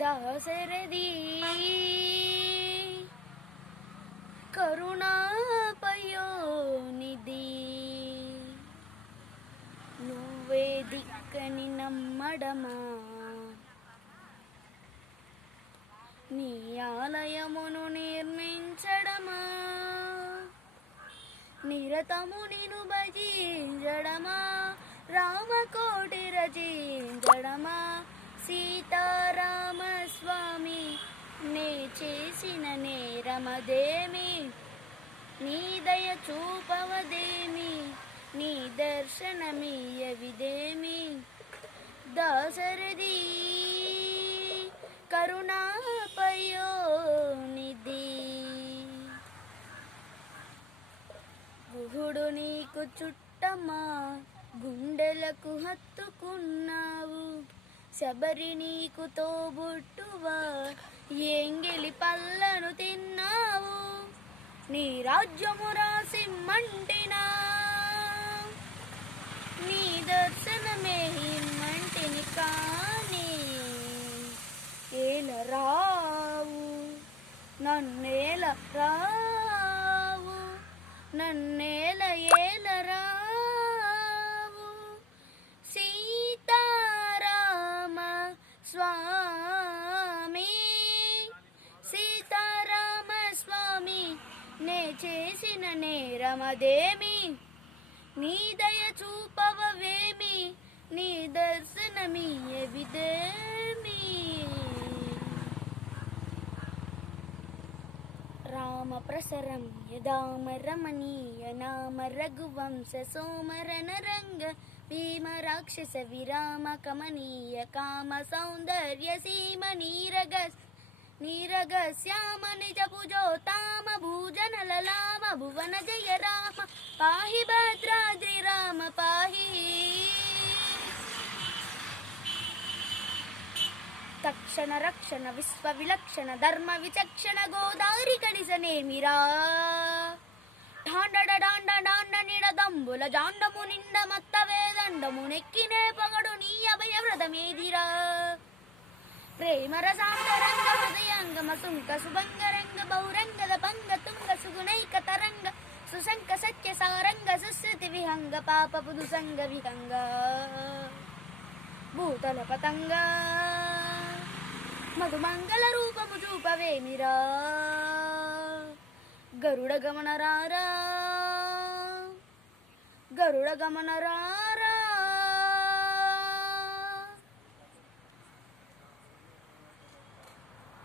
దాశరథి కరుణాపయోనిధి నువ్వే దిక్కని నమ్మడమా నీ ఆలయమును నిర్మించడమా నిరతము నిను భజించడమా రామకోటి రచించడమా సీతారామ స్వామి నే చేసిన నేరమదేమి నీ దయ చూపవదేమి నీ దర్శనమీయవిదేమి దాశరథి కరుణాపయోనిధి గుహుడు నీకు చుట్టమా గుండెలకు హత్తుకున్నావు శబరి నీకు తోబుట్టువా ఎంగిలి పళ్ళను తిన్నావు నీ రాజ్యము రాసిమ్మంటినా నీ దర్శనమే ఇమ్మంటిని కానీ ఏల రావు నన్నేల రావు నన్నేల ఏల రావు సీతారామ స్వామి సీతారామ స్వామి నే చేసిన నేరమదేమి నీ దయ చూపవవేమి నీ దర్శనమీయవిదేమి రామ ప్రసరం యదామ రమణీయ నామ రఘువంశ సోమరణ రంగ భీమ రాక్షస విరామ కమనీయ కామ సౌందర్య సీమ నీరగ శ్యామ నిజ భుజోతామ భూజన లలామ భువన జయ రామ పాహి భద్రాద్రి రామ పాహి తక్షణ రక్షణ విశ్వ విలక్షణ ధర్మ విచక్షణ గోదారి కడిసనేమిరా ఢాండ డాండ డాండ నిడదంబుల జాండము నిండ మత్త వేదండము నెక్కినే పగడు నీ అభయ వ్రతమేదిరా ప్రేమ రసాంతరంగ హృదయాంగమ సుంక సుభంగరంగ బౌరంగద భంగ తుంగ సుగుణైక తరంగ సుశంక సత్య సారంగ సుశ్రుతి విహంగ పాప పుదు సంగ విహంగ భూతల పతంగ మధుమంగళ రూపము చూపవేమిరా గరుడ గమన రారా గరుడ గమన రారా